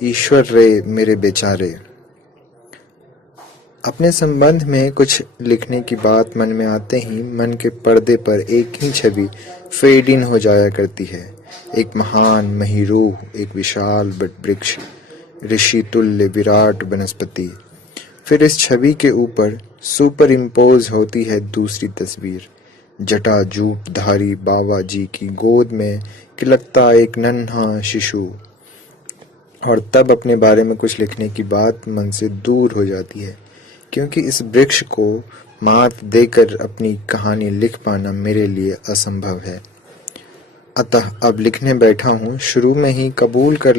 ईश्वर रे मेरे बेचारे। अपने संबंध में कुछ लिखने की बात मन में आते ही मन के पर्दे पर एक ही छवि फेड इन हो जाया करती है। एक महान महिरूह, एक विशाल वृक्ष, ऋषि तुल्य विराट वनस्पति। फिर इस छवि के ऊपर सुपर इम्पोज होती है दूसरी तस्वीर, जटा जूटधारी बाबा जी की गोद में किलकता एक नन्हा शिशु। और तब अपने बारे में कुछ लिखने की बात मन से दूर हो जाती है, क्योंकि इस वृक्ष को मात देकर अपनी कहानी लिख पाना मेरे लिए असंभव है। अतः अब लिखने बैठा हूँ, शुरू में ही कबूल कर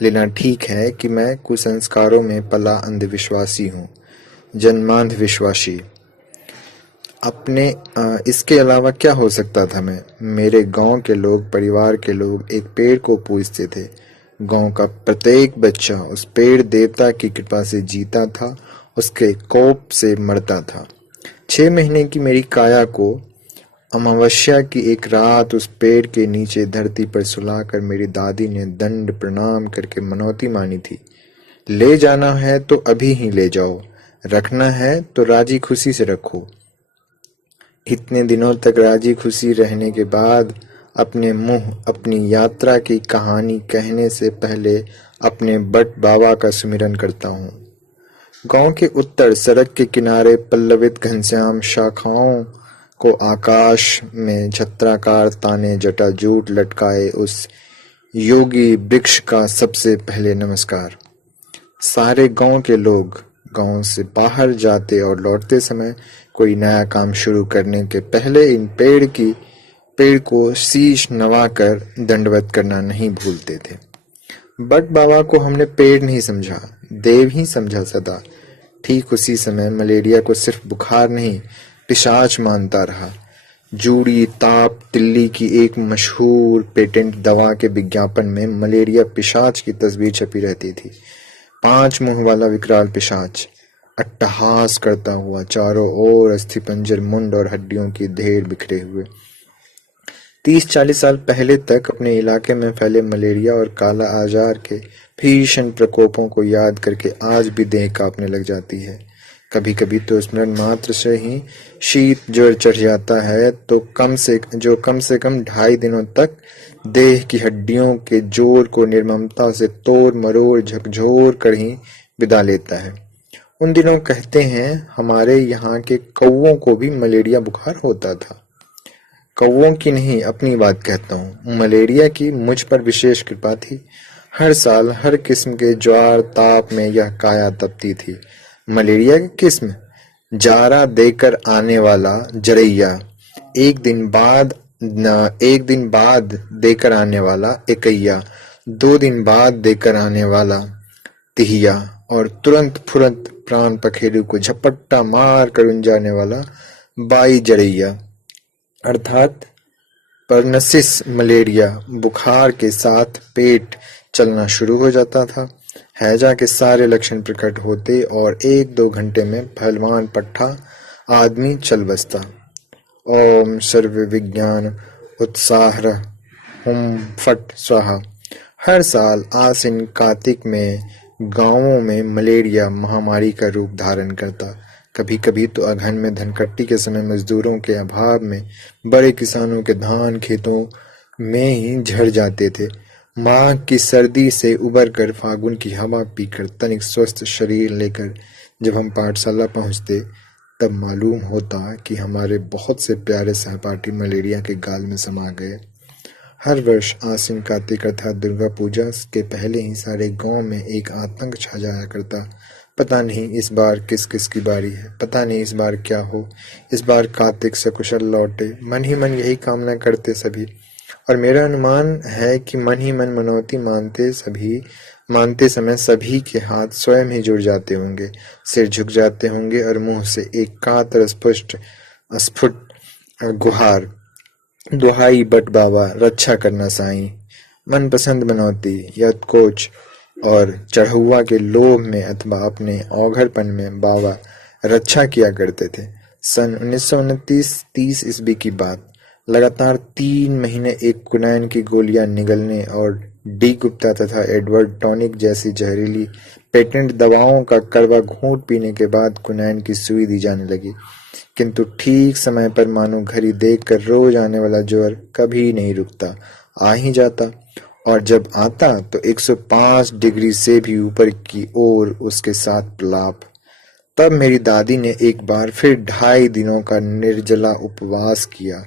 लेना ठीक है कि मैं कुसंस्कारों में पला अंधविश्वासी हूँ, जन्मांध विश्वासी। अपने इसके अलावा क्या हो सकता था मैं? मेरे गांव के लोग, परिवार के लोग एक पेड़ को पूजते थे। गांव का प्रत्येक बच्चा उस पेड़ देवता की कृपा से जीता था, उसके कोप से मरता था। 6 महीने की मेरी काया को अमावस्या की एक रात उस पेड़ के नीचे धरती पर सुलाकर मेरी दादी ने दंड प्रणाम करके मनौती मानी थी। ले जाना है तो अभी ही ले जाओ, रखना है तो राजी खुशी से रखो। इतने दिनों तक राजी खुशी रहने के बाद अपने मुंह अपनी यात्रा की कहानी कहने से पहले अपने बट बाबा का सुमिरन करता हूँ। गांव के उत्तर सड़क के किनारे पल्लवित घनश्याम शाखाओं को आकाश में छत्राकार ताने जटाजूट लटकाए उस योगी वृक्ष का सबसे पहले नमस्कार। सारे गांव के लोग गांव से बाहर जाते और लौटते समय कोई नया काम शुरू करने के पहले इन पेड़ को शीश नवाकर दंडवत करना नहीं भूलते थे। बट बाबा को हमने पेड़ नहीं समझा, देव ही समझा सदा। ठीक उसी समय मलेरिया को सिर्फ बुखार नहीं, पिशाच मानता रहा। जूड़ी ताप तिल्ली की एक मशहूर पेटेंट दवा के विज्ञापन में मलेरिया पिशाच की तस्वीर छपी रहती थी। 5 मुंह वाला विकराल पिशाच, अट्टहास करता हुआ, चारों ओर अस्थिपंजर, मुंड और हड्डियों की ढेर बिखरे हुए। 30-40 साल पहले तक अपने इलाके में फैले मलेरिया और काला आजार के भीषण प्रकोपों को याद करके आज भी देह कांपने लग जाती है। कभी कभी तो स्मरण मात्र से ही शीत ज्वर चढ़ जाता है, तो कम से कम 2.5 दिनों तक देह की हड्डियों के जोर को निर्ममता से तोड़ मरोड़ झकझोर कर ही विदा लेता है। उन दिनों कहते हैं हमारे यहाँ के कौवों को भी मलेरिया बुखार होता था। कौवों की नहीं, अपनी बात कहता हूँ। मलेरिया की मुझ पर विशेष कृपा थी। हर साल हर किस्म के ज्वार ताप में यह काया तपती थी। मलेरिया की किस्म, जारा देकर आने वाला जरैया, एक दिन बाद देकर आने वाला एकैया, 2 दिन बाद देकर आने वाला तिहिया, और तुरंत फुरंत प्राण पखेरु को झपट्टा मार कर उंजाने वाला बाई जरैया, अर्थात परनसिस मलेरिया। बुखार के साथ पेट चलना शुरू हो जाता था। हैजा के सारे लक्षण प्रकट होते और 1-2 घंटे में पहलवान पट्टा आदमी चल बसता। ओम सर्व विज्ञान उत्साह हुम फट स्वाहा। हर साल आसिन कार्तिक में गांवों में मलेरिया महामारी का रूप धारण करता। कभी कभी तो अगहन में धनकट्टी के समय मजदूरों के अभाव में बड़े किसानों के धान खेतों में ही झड़ जाते थे। माघ की सर्दी से उबर कर फागुन की हवा पीकर तनिक स्वस्थ शरीर लेकर जब हम पाठशाला पहुंचते, तब मालूम होता कि हमारे बहुत से प्यारे सहपाठी मलेरिया के गाल में समा गए। हर वर्ष आसिन कार्तिक अर्थात दुर्गा पूजा के पहले ही सारे गांव में एक आतंक छा जाया करता। पता नहीं इस बार किस किस की बारी है, पता नहीं इस बार क्या हो, इस बार कार्तिक सकुशल लौटे। मन ही मन यही कामना करते सभी, और मेरा अनुमान है कि मन ही मन मनौती मानते समय सभी के हाथ स्वयं ही जुड़ जाते होंगे, सिर झुक जाते होंगे और मुंह से एक कातर स्फुट गुहार, दुहाई बट बाबा रक्षा करना साईं। मनपसंद मनौती यदकोच और चढ़ुआ के लोभ में अथवा अपने औघरपन में बाबा रक्षा किया करते थे। सन 1929-30 ईस्वी की बात। लगातार 3 महीने एक कुनैन की गोलियां निगलने और डी गुप्ता तथा एडवर्ड टॉनिक जैसी जहरीली पेटेंट दवाओं का कड़वा घूंट पीने के बाद कुनैन की सुई दी जाने लगी, किंतु ठीक समय पर मानो घड़ी देखकर रोज आने वाला ज्वर कभी नहीं रुकता, आ ही जाता, और जब आता तो 105 डिग्री से भी ऊपर की ओर उसके साथ प्रलाप। तब मेरी दादी ने एक बार फिर 2.5 दिनों का निर्जला उपवास किया।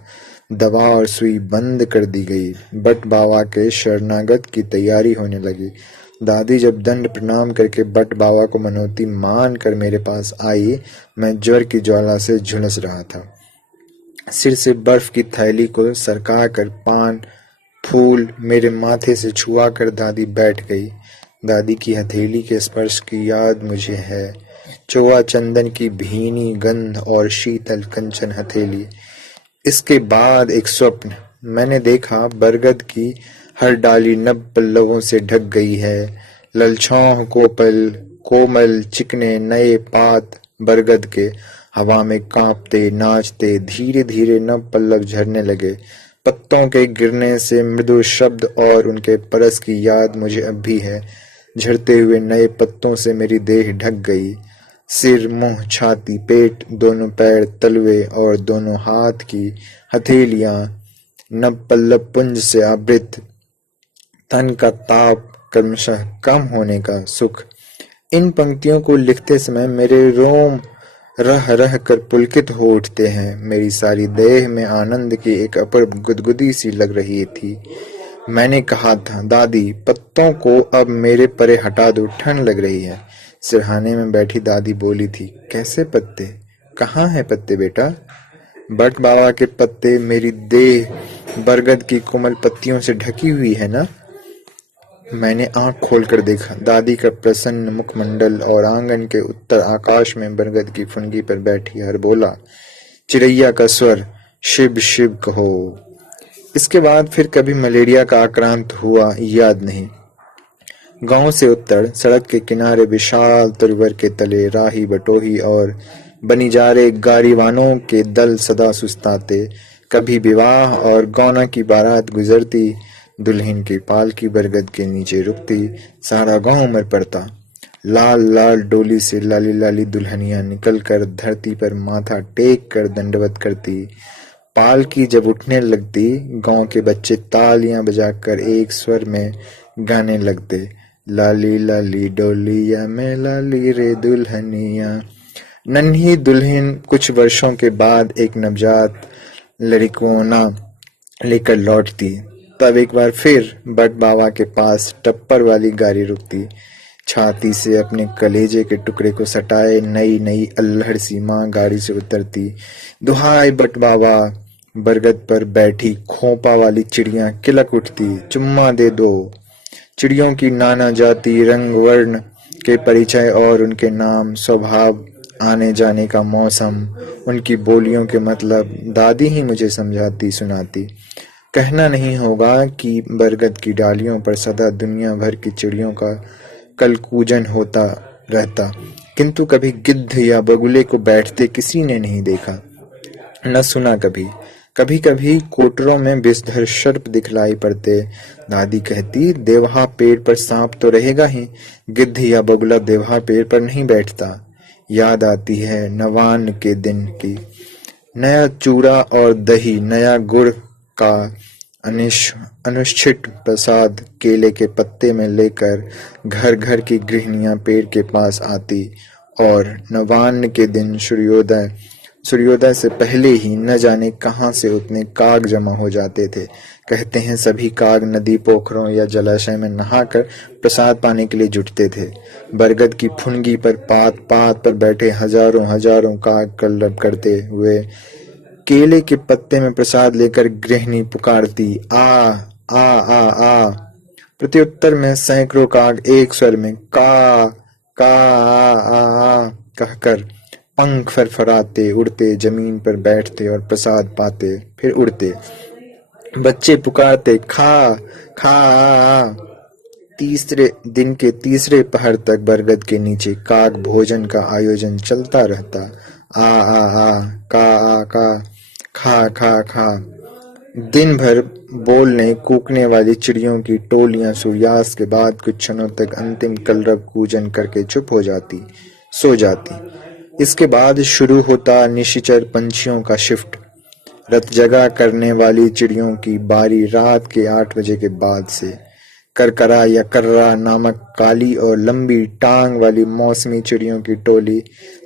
दवा और सुई बंद कर दी गई। बट बाबा के शरणागत की तैयारी होने लगी। दादी जब दंड प्रणाम करके बट बाबा को मनौती मान कर मेरे पास आई, मैं ज्वर की ज्वाला से झुलस रहा था। सिर से बर्फ की थैली को सरका कर पान फूल मेरे माथे से छुआ कर दादी बैठ गई। दादी की हथेली के स्पर्श की याद मुझे है, चोआ चंदन की भीनी गंध और शीतल कंचन हथेली। इसके बाद एक स्वप्न मैंने देखा, बरगद की हर डाली नब पल्लवों से ढक गई है। ललछौं कोमल चिकने नए पात बरगद के हवा में कांपते नाचते धीरे धीरे नब पल्लव झरने लगे। पत्तों के गिरने से मृदु शब्द और उनके परस की याद मुझे अब भी है। झड़ते हुए नए पत्तों से मेरी देह ढक गई। सिर, मुंह, छाती, पेट, दोनों पैर, तलवे और दोनों हाथ की हथेलियां नब पल्लव पुंज से आवृत, तन का ताप क्रमशः कम होने का सुख। इन पंक्तियों को लिखते समय मेरे रोम रह रह कर पुलकित हो उठते हैं। मेरी सारी देह में आनंद की एक अपर गुदगुदी सी लग रही थी। मैंने कहा था, दादी पत्तों को अब मेरे परे हटा दो, ठंड लग रही है। सिरहाने में बैठी दादी बोली थी, कैसे पत्ते? कहाँ है पत्ते बेटा? बट बाबा के पत्ते? मेरी देह बरगद की कोमल पत्तियों से ढकी हुई है ना? मैंने आंख खोलकर देखा। दादी का प्रसन्न मुखमंडल और आंगन के उत्तर आकाश में बरगद की फुनगी पर बैठी हर बोला, चिड़ैया का स्वर, शिव शिव कहो। इसके बाद फिर कभी मलेरिया का आक्रांत हुआ याद नहीं। गांव से उत्तर सड़क के किनारे विशाल तुरवर के तले राही बटोही और बनिजारे गाड़ीवानों के दल सदा सुस्ताते। कभी विवाह और गौना की बारात गुजरती, दुल्हन की पालकी बरगद के नीचे रुकती, सारा गांव उमड़ पड़ता। लाल लाल डोली से लाली लाली दुल्हनियां निकलकर धरती पर माथा टेक कर दंडवत करती। पालकी जब उठने लगती, गांव के बच्चे तालियां बजाकर एक स्वर में गाने लगते, लाली लाली डोलिया में लाली रे दुल्हनिया। नन्ही दुल्हन कुछ वर्षों के बाद एक नवजात लड़कोना लेकर लौटती। तब एक बार फिर बट बाबा के पास टप्पर वाली गाड़ी रुकती। छाती से अपने कलेजे के टुकड़े को सटाए नई नई अल्हड़ सी माँ गाड़ी से उतरती। दुहाई बट बाबा। बरगद पर बैठी खोपा वाली चिड़ियां किलक उठती, चुम्मा दे दो। चिड़ियों की नाना जाति, रंग, वर्ण के परिचय और उनके नाम, स्वभाव, आने जाने का मौसम, उनकी बोलियों के मतलब दादी ही मुझे समझाती सुनाती। कहना नहीं होगा कि बरगद की डालियों पर सदा दुनिया भर की चिड़ियों का कलकूजन होता रहता, किंतु कभी गिद्ध या बगुले को बैठते किसी ने नहीं देखा, न सुना कभी। कभी कभी कोटरों में विषधर सर्प दिखलाई पड़ते। दादी कहती, देवहा पेड़ पर सांप तो रहेगा ही, गिद्ध या बगुला देवहा पेड़ पर नहीं बैठता। याद आती है नवान्न के दिन की। नया चूड़ा और दही, नया गुड़ का अनुष्ठित प्रसाद केले के पत्ते में लेकर घर घर की गृहिणियां पेड़ के पास आती और नवान्न के दिन सूर्योदय से पहले ही न जाने कहां से उतने काग जमा हो जाते थे। कहते हैं सभी काग नदी, पोखरों या जलाशय में नहाकर प्रसाद पाने के लिए जुटते थे। बरगद की फुनगी पर पात पात पर बैठे हजारों हजारों काग कलरव करते हुए केले के पत्ते में प्रसाद लेकर गृहिणी पुकारती, आ आ आ आ। प्रत्युत्तर में सैकड़ों काग एक स्वर में का आ कहकर पंख फरफराते उड़ते जमीन पर बैठते और प्रसाद पाते, फिर उड़ते। बच्चे पुकारते, खा खा आ। तीसरे दिन के तीसरे पहर तक बरगद के नीचे काग भोजन का आयोजन चलता रहता। आ का खा खा खा। दिन भर बोलने कूकने वाली चिड़ियों की टोलियां सूर्यास्त के बाद कुछ क्षणों तक अंतिम कलरव कूजन करके चुप हो जाती, सो जाती। इसके बाद शुरू होता निशाचर पंछियों का शिफ्ट। रत जगा करने वाली चिड़ियों की बारी रात के 8 बजे के बाद से। करकरा या कर्रा नामक काली और लंबी टांग वाली मौसमी चिड़ियों की टोली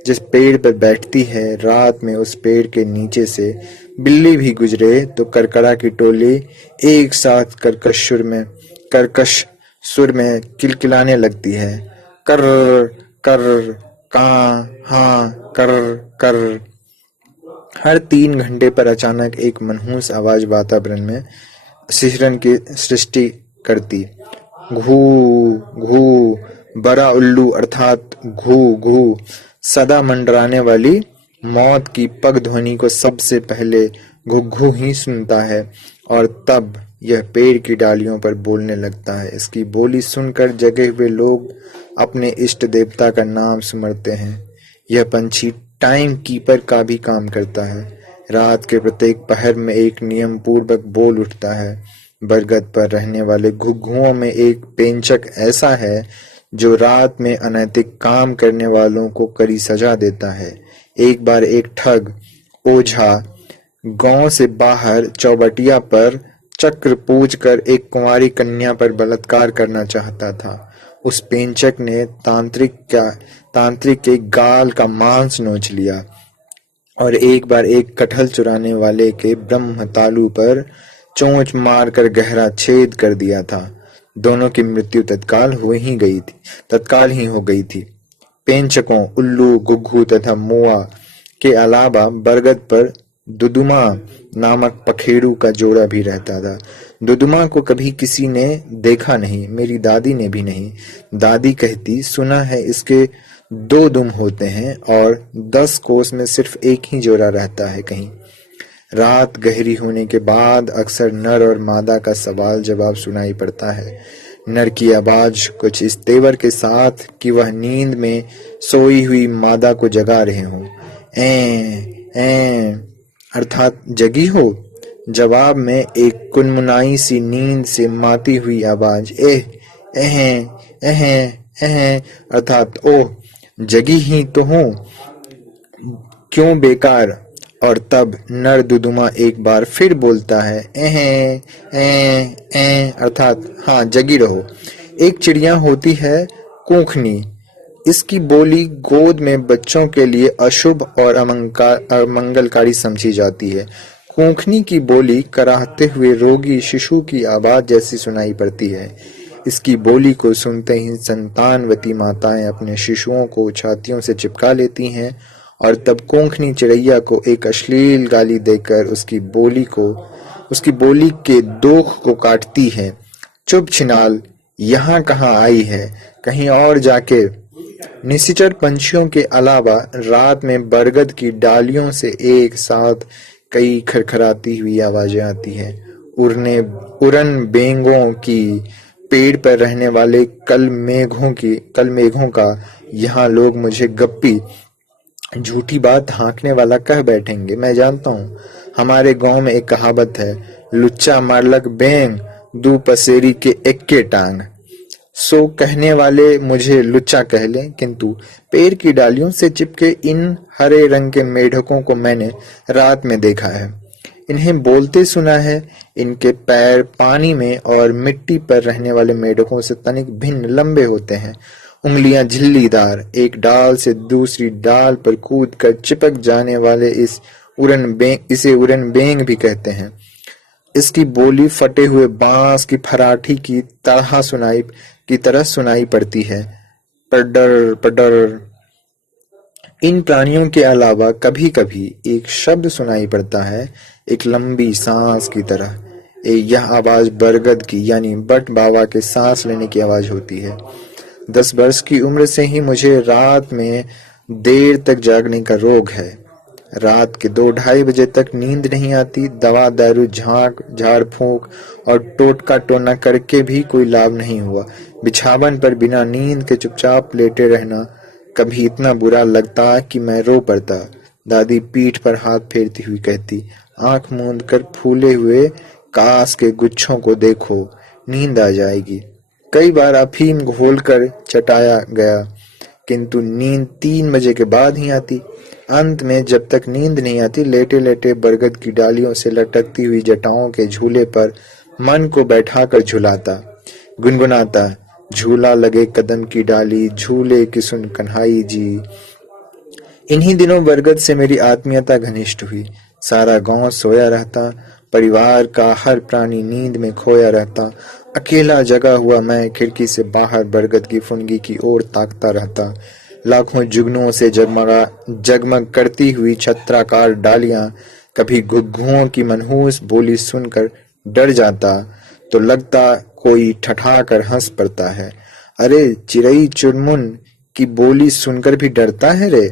जिस पेड़ पर बैठती है, रात में उस पेड़ के नीचे से बिल्ली भी गुजरे तो करकरा की टोली एक साथ कर्कश सुर में किलकिलाने लगती है। कर कर ਕਾਂ हाँ कर कर। हर 3 घंटे पर अचानक एक मनहूस आवाज वातावरण में सिहरन की सृष्टि करती। घू घू, बड़ा उल्लू अर्थात घू घू। सदा मंडराने वाली मौत की पग ध्वनि को सबसे पहले घुघू ही सुनता है और तब यह पेड़ की डालियों पर बोलने लगता है। इसकी बोली सुनकर जगे हुए लोग अपने इष्ट देवता का नाम सुमरते हैं। यह पंछी टाइम कीपर का भी काम करता है। रात के प्रत्येक पहर में एक नियम पूर्वक बोल उठता है। बरगद पर रहने वाले घुघुओं में एक पेंचक ऐसा है जो रात में अनैतिक काम करने वालों को कड़ी सजा देता है। एक बार एक ठग ओझा गांव से बाहर चौबटिया पर चक्र पूज कर एक कुंवारी कन्या पर बलात्कार करना चाहता था। उस पेंचक ने तांत्रिक के गाल का मांस नोच लिया और एक बार एक कटहल चुराने वाले के ब्रह्म तालु पर चोंच मारकर गहरा छेद कर दिया था। दोनों की मृत्यु तत्काल ही हो गई थी। पेंचकों, उल्लू, घुघू तथा मोआ के अलावा बरगद पर दुदुमा नामक पखेरु का जोड़ा भी रहता था। दुदुमा को कभी किसी ने देखा नहीं, मेरी दादी ने भी नहीं। दादी कहती, सुना है इसके 2 दुम होते हैं और 10 कोस में सिर्फ एक ही जोड़ा रहता है कहीं। रात गहरी होने के बाद अक्सर नर और मादा का सवाल जवाब सुनाई पड़ता है। नर की आवाज कुछ इस तेवर के साथ कि वह नींद में सोई हुई मादा को जगा रहे हों। ऐ अर्थात जगी हो। जवाब में एक कुनमुनाई सी नींद से माती हुई आवाज अर्थात ओह जगी ही तो हूँ, क्यों बेकार। और तब नर दुदुमा एक बार फिर बोलता है अर्थात हाँ जगी रहो। एक चिड़िया होती है कूखनी। इसकी बोली गोद में बच्चों के लिए अशुभ और अमंगलकारी समझी जाती है। कूखनी की बोली कराहते हुए रोगी शिशु की आवाज जैसी सुनाई पड़ती है। इसकी बोली को सुनते ही संतानवती माताएं अपने शिशुओं को छातियों से चिपका लेती हैं और तब कूखनी चिड़ैया को एक अश्लील गाली देकर उसकी बोली के दोख को काटती है। चुप छिनाल, यहाँ कहाँ आई है, कहीं और जाके। निशाचर पंछियों के अलावा रात में बरगद की डालियों से एक साथ कई खरखराती हुई आवाजें आती हैं। उड़न बेंगों की, पेड़ पर रहने वाले कल मेघों का। यहाँ लोग मुझे गप्पी झूठी बात हाँकने वाला कह बैठेंगे, मैं जानता हूँ। हमारे गांव में एक कहावत है, लुच्चा मारलक बेंग, दू पसेरी के एक्के टांग। सो कहने वाले मुझे लुच्चा कह लें, किंतु पेड़ की डालियों से चिपके इन हरे रंग के मेढकों को मैंने रात में देखा है। इन्हें बोलते सुना है। इनके पैर पानी में और मिट्टी पर रहने वाले मेढकों से तनिक भिन्न लंबे होते हैं। उंगलियां झिल्लीदार, एक डाल से दूसरी डाल पर कूदकर चिपक जाने वाले इसे उड़न बेंग भी कहते हैं। इसकी बोली फटे हुए बांस की फराठी की तरह सुनाई पड़ती है। पडर पडर। इन प्राणियों के अलावा कभी कभी एक शब्द सुनाई पड़ता है, एक लंबी सांस की तरह। यह आवाज बरगद की यानी बट बाबा के सांस लेने की आवाज होती है। 10 वर्ष की उम्र से ही मुझे रात में देर तक जागने का रोग है। रात के 2-2:30 बजे तक नींद नहीं आती। दवा दारू झाड़ फूंक और टोटका टोना करके भी कोई लाभ नहीं हुआ। बिछावन पर बिना नींद के चुपचाप लेटे रहना कभी इतना बुरा लगता कि मैं रो पड़ता। दादी पीठ पर हाथ फेरती हुई कहती, आंख मूंद कर फूले हुए कांस के गुच्छों को देखो, नींद आ जाएगी। कई बार अफीम घोलकर चटाया गया, किंतु नींद 3 बजे के बाद ही आती। अंत में जब तक नींद नहीं आती, लेटे लेटे बरगद की डालियों से लटकती हुई जटाओं के झूले पर मन को बैठाकर झुलाता, गुनगुनाता, झूला लगे कदम की डाली, झूले की सुन कन्हाई जी। इन्हीं दिनों बरगद से मेरी आत्मीयता घनिष्ठ हुई। सारा गांव सोया रहता, परिवार का हर प्राणी नींद में खोया रहता। अकेला जगा हुआ मैं खिड़की से बाहर बरगद की फुनगी की ओर ताकता रहता। लाखों जुगनुओं से जगमग करती हुई छत्राकार डालियां, कभी घुघुओं की मनहूस बोली सुनकर डर जाता तो लगता कोई ठठा कर हंस पड़ता है। अरे चिड़ई चुनमुन की बोली सुनकर भी डरता है रे।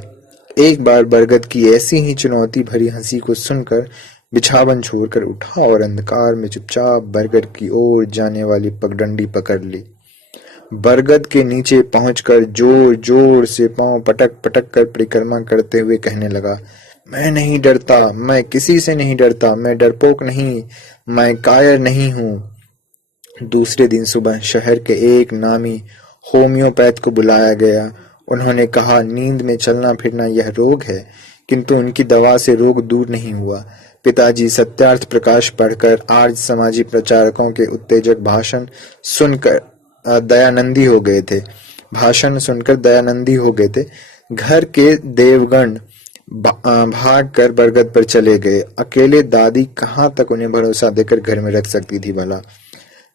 एक बार बरगद की ऐसी ही चुनौती भरी हंसी को सुनकर बिछावन छोड़कर उठा और अंधकार में चुपचाप बरगद की ओर जाने वाली पगडंडी पकड़ ली। बरगद के नीचे पहुंचकर जोर जोर से पांव पटक पटक कर परिक्रमा करते हुए कहने लगा, मैं नहीं डरता, मैं किसी से नहीं डरता, मैं डरपोक नहीं, मैं कायर नहीं हूं। दूसरे दिन सुबह शहर के एक नामी होम्योपैथ को बुलाया गया। उन्होंने कहा, नींद में चलना फिरना यह रोग है, किंतु उनकी दवा से रोग दूर नहीं हुआ। पिताजी सत्यार्थ प्रकाश पढ़कर आर्य समाजी प्रचारकों के उत्तेजक भाषण सुनकर दयानंदी हो गए थे। घर के देवगण भाग कर बरगद पर चले गए। अकेले दादी कहाँ तक उन्हें भरोसा देकर घर में रख सकती थी भला।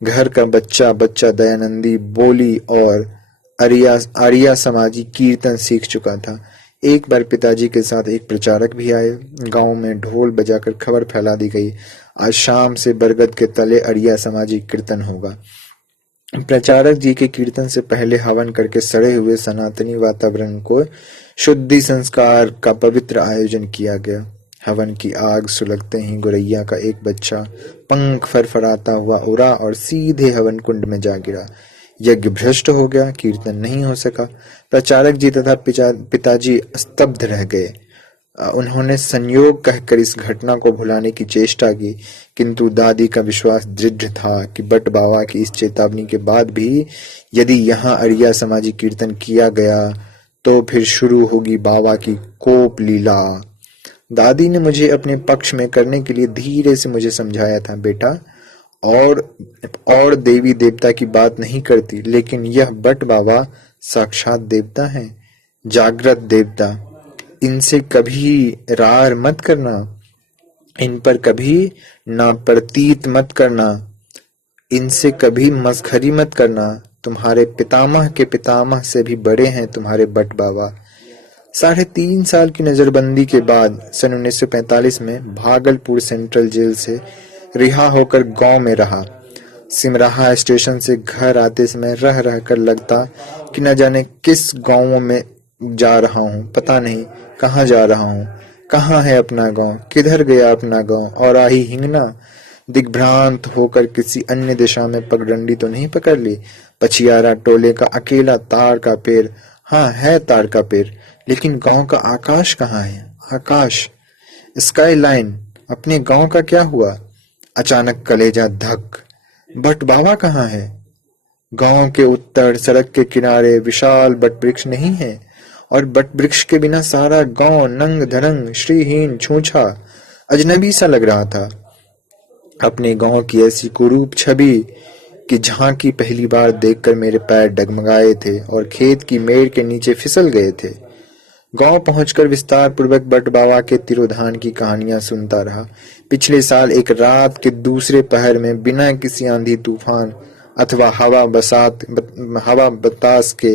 घर का बच्चा बच्चा दयानंदी बोली और आर्या समाजी कीर्तन सीख चुका था। एक बार पिताजी के साथ एक प्रचारक भी आए। गांव में ढोल बजाकर खबर फैला दी गई, आज शाम से बरगद के तले आर्या समाजी कीर्तन होगा। प्रचारक जी के कीर्तन से पहले हवन करके सड़े हुए सनातनी वातावरण को शुद्धि संस्कार का पवित्र आयोजन किया गया। हवन की आग सुलगते ही गोरैया का एक बच्चा पंख फरफराता हुआ उड़ा और सीधे हवन कुंड में जा गिरा। यज्ञ भ्रष्ट हो गया, कीर्तन नहीं हो सका। प्रचारक जी तथा पिताजी स्तब्ध रह गए। उन्होंने संयोग कहकर इस घटना को भुलाने की चेष्टा की, किंतु दादी का विश्वास दृढ़ था कि बट बाबा की इस चेतावनी के बाद भी यदि यहाँ आर्या समाजी कीर्तन किया गया तो फिर शुरू होगी बाबा की कोप लीला। दादी ने मुझे अपने पक्ष में करने के लिए धीरे से मुझे समझाया था, बेटा और देवी देवता की बात नहीं करती, लेकिन यह बट बाबा साक्षात देवता है, जागृत देवता। इनसे कभी रार मत करना, इन पर कभी नाप्रतीत मत करना, इनसे कभी मस्खरी मत करना। तुम्हारे पितामह के पितामह से भी बड़े हैं तुम्हारे बट बाबा। 3.5 साल की नजरबंदी के बाद सन 1945 में भागलपुर सेंट्रल जेल से रिहा होकर गांव में रहा। सिमराहा स्टेशन से घर आते समय रह रह कर लगता कि न जाने किस गांव में जा रहा हूँ, पता नहीं कहाँ जा रहा हूँ, कहाँ है अपना गांव, किधर गया अपना गांव। और आही हिंगना, दिग्भ्रांत होकर किसी अन्य दिशा में पगडंडी तो नहीं पकड़ ली। पछियारा टोले का अकेला तार का पेड़, हाँ है तार का पेड़, लेकिन गांव का आकाश कहाँ है? आकाश, स्काई लाइन, अपने गांव का क्या हुआ? अचानक कलेजा धक, बट बाबा कहाँ है? गांव के उत्तर सड़क के किनारे विशाल बट वृक्ष नहीं है, और बट वृक्ष के बिना सारा गांव नंग धरंग श्रीहीन छूछा अजनबी सा लग रहा था। अपने गांव की ऐसी कुरूप छवि की झांकी पहली बार देखकर मेरे पैर डगमगाए थे और खेत की मेड़ के नीचे फिसल गए थे। गांव पहुंचकर विस्तार पूर्वक बट बाबा के तिरोधान की कहानियां सुनता रहा। पिछले साल एक रात के दूसरे पहर में बिना किसी आंधी तूफान अथवा हवा बतास के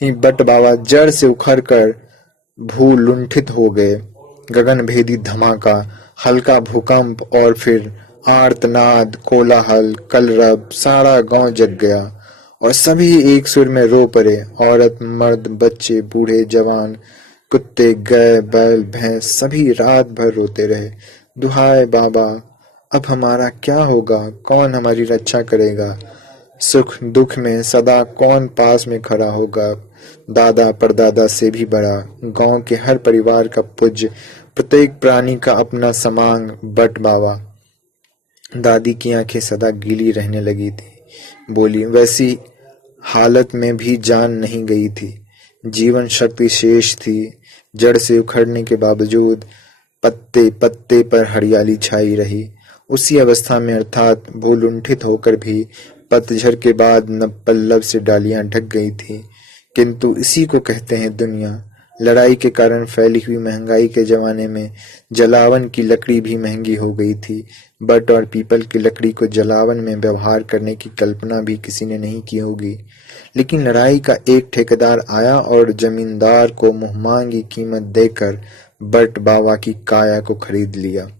ही बट बाबा जड़ से उखड़कर भू लुंठित हो गए। गगन भेदी धमाका, हल्का भूकंप और फिर आर्तनाद, कोलाहल, कलरव, सारा गांव जग गया और सभी एक सुर में रो पड़े। औरत, मर्द, बच्चे, बूढ़े, जवान, कुत्ते, गाय, बैल, भैंस सभी रात भर रोते रहे। दुहाए बाबा, अब हमारा क्या होगा? कौन हमारी रक्षा करेगा? सुख दुख में सदा कौन पास में खड़ा होगा? दादा परदादा से भी बड़ा, गांव के हर परिवार का पूज्य प्रत्येक प्राणी का अपना समांग बट बाबा। दादी की आंखें सदा गीली रहने लगी थी। बोली, वैसी हालत में भी जान नहीं गई थी। जीवन शक्ति शेष थी। जड़ से उखड़ने के बावजूद पत्ते पत्ते पर हरियाली छाई रही। उसी अवस्था में अर्थात भूलुंठित होकर भी पतझड़ के बाद नवपल्लव से डालियां ढक गई थी। किंतु इसी को कहते हैं दुनिया। लड़ाई के कारण फैली हुई महंगाई के जमाने में जलावन की लकड़ी भी महंगी हो गई थी। बट और पीपल की लकड़ी को जलावन में व्यवहार करने की कल्पना भी किसी ने नहीं की होगी। लेकिन लड़ाई का एक ठेकेदार आया और जमींदार को मुंहमांगी कीमत देकर बट बाबा की काया को खरीद लिया।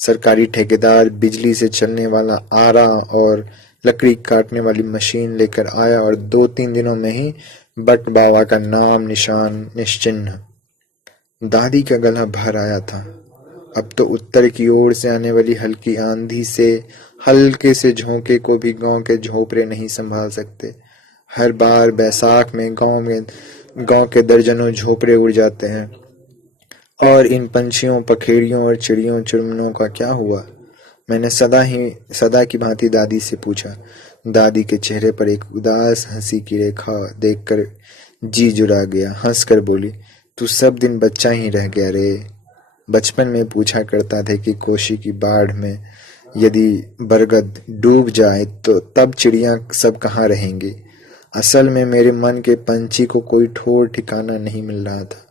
सरकारी ठेकेदार बिजली से चलने वाला आरा और लकड़ी काटने वाली मशीन लेकर आया और 2-3 दिनों में ही बट बाबा का नाम निशान निश्चिन्ह। दादी का गला भर आया था। अब तो उत्तर की ओर से आने वाली हल्की आंधी से हल्के से झोंके को भी गांव के झोपड़े नहीं संभाल सकते। हर बार बैसाख में गांव के दर्जनों झोपड़े उड़ जाते हैं। और इन पंछियों, पखेड़ियों और चिड़ियों चुनमुनों का क्या हुआ? मैंने सदा की भांति दादी से पूछा। दादी के चेहरे पर एक उदास हंसी की रेखा देखकर जी जुड़ा गया। हंसकर बोली, तू सब दिन बच्चा ही रह गया रे। बचपन में पूछा करता थे कि कोशी की बाढ़ में यदि बरगद डूब जाए तो तब चिड़ियां सब कहाँ रहेंगी। असल में मेरे मन के पंछी को कोई ठौर ठिकाना नहीं मिल रहा था।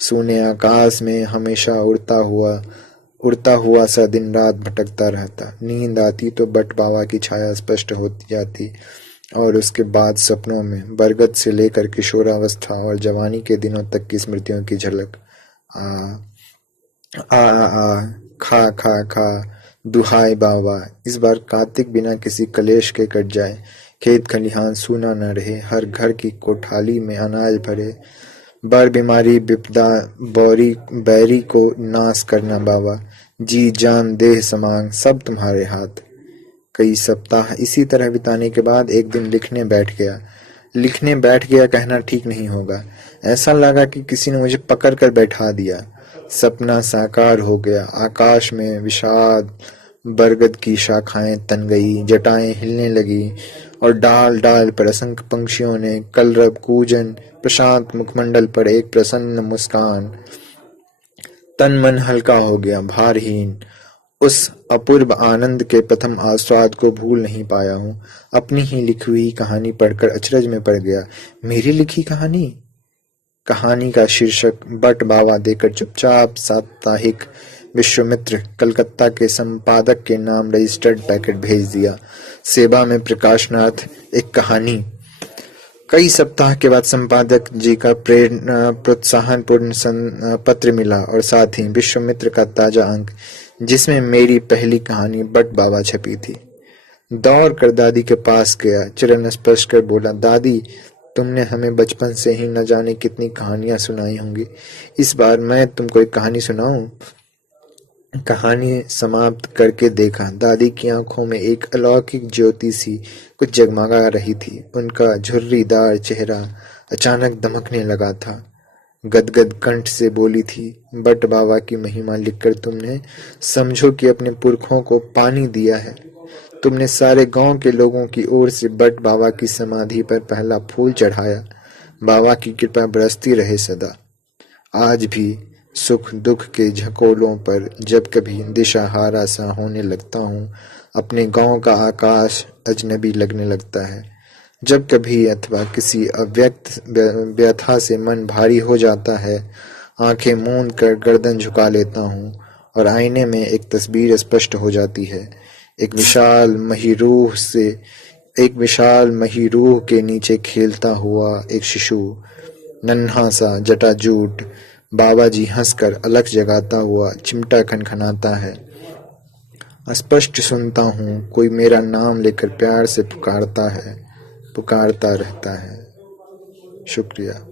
सूने आकाश में हमेशा उड़ता हुआ सा दिन रात भटकता रहता। नींद आती तो बट बाबा की छाया स्पष्ट होती जाती और उसके बाद सपनों में बरगद से लेकर किशोरावस्था और जवानी के दिनों तक की स्मृतियों की झलक। आ खा खा खा दुहाई बाबा। इस बार कार्तिक बिना किसी कलेश के कट जाए। खेत खलिहान सूना न रहे। हर घर की कोठाली में अनाज भरे। बर बीमारी विपदा बैरी को नाश करना बाबा। जी जान देह समांग सब तुम्हारे हाथ। कई सप्ताह इसी तरह बिताने के बाद एक दिन लिखने बैठ गया कहना ठीक नहीं होगा। ऐसा लगा कि किसी ने मुझे पकड़ कर बैठा दिया। सपना साकार हो गया। आकाश में विषाद बरगद की शाखाएं तन गई, जटाएं हिलने लगी और डाल डाल पर असंख्य पंक्षियों ने कलरव कूजन। प्रशांत मुखमंडल पर एक प्रसन्न मुस्कान। तन मन हल्का हो गया, भारहीन। उस अपूर्व आनंद के प्रथम आस्वाद को भूल नहीं पाया हूँ। अपनी ही लिखी हुई कहानी पढ़कर अचरज में पड़ गया। मेरी लिखी कहानी का शीर्षक बट बाबा देकर चुपचाप साप्ताहिक विश्वामित्र कलकत्ता के संपादक के नाम रजिस्टर्ड पैकेट भेज दिया। सेवा में प्रकाशनार्थ एक कहानी। कई सप्ताह के बाद संपादक जी का प्रोत्साहनपूर्ण पत्र मिला और साथ ही विश्वामित्र का ताजा अंक जिसमें मेरी पहली कहानी बट बाबा छपी थी। दौड़ कर दादी के पास गया, चरण स्पर्श कर बोला, दादी तुमने हमें बचपन से ही न जाने कितनी कहानियां सुनाई होंगी। इस बार मैं तुमको एक कहानी सुनाऊं। कहानी समाप्त करके देखा। दादी की आंखों में एक अलौकिक ज्योति सी कुछ जगमगा रही थी। उनका झुर्रीदार चेहरा अचानक दमकने लगा था। गदगद कंठ से बोली थी, बट बाबा की महिमा लिखकर तुमने समझो कि अपने पुरखों को पानी दिया है। तुमने सारे गांव के लोगों की ओर से बट बाबा की समाधि पर पहला फूल चढ़ाया। बाबा की कृपा बरसती रहे सदा। आज भी सुख दुख के झकोलों पर जब कभी दिशाहारा सा होने लगता हूँ, अपने गांव का आकाश अजनबी लगने लगता है। जब कभी अथवा किसी अव्यक्त व्यथा से मन भारी हो जाता है, आंखें मूंद कर गर्दन झुका लेता हूँ और आईने में एक तस्वीर स्पष्ट हो जाती है। एक विशाल मही रूह के नीचे खेलता हुआ एक शिशु, नन्हा सा जटाजूट। बाबा जी हंसकर अलख जगाता हुआ चिमटा खनखनाता है। स्पष्ट सुनता हूँ कोई मेरा नाम लेकर प्यार से पुकारता रहता है। शुक्रिया।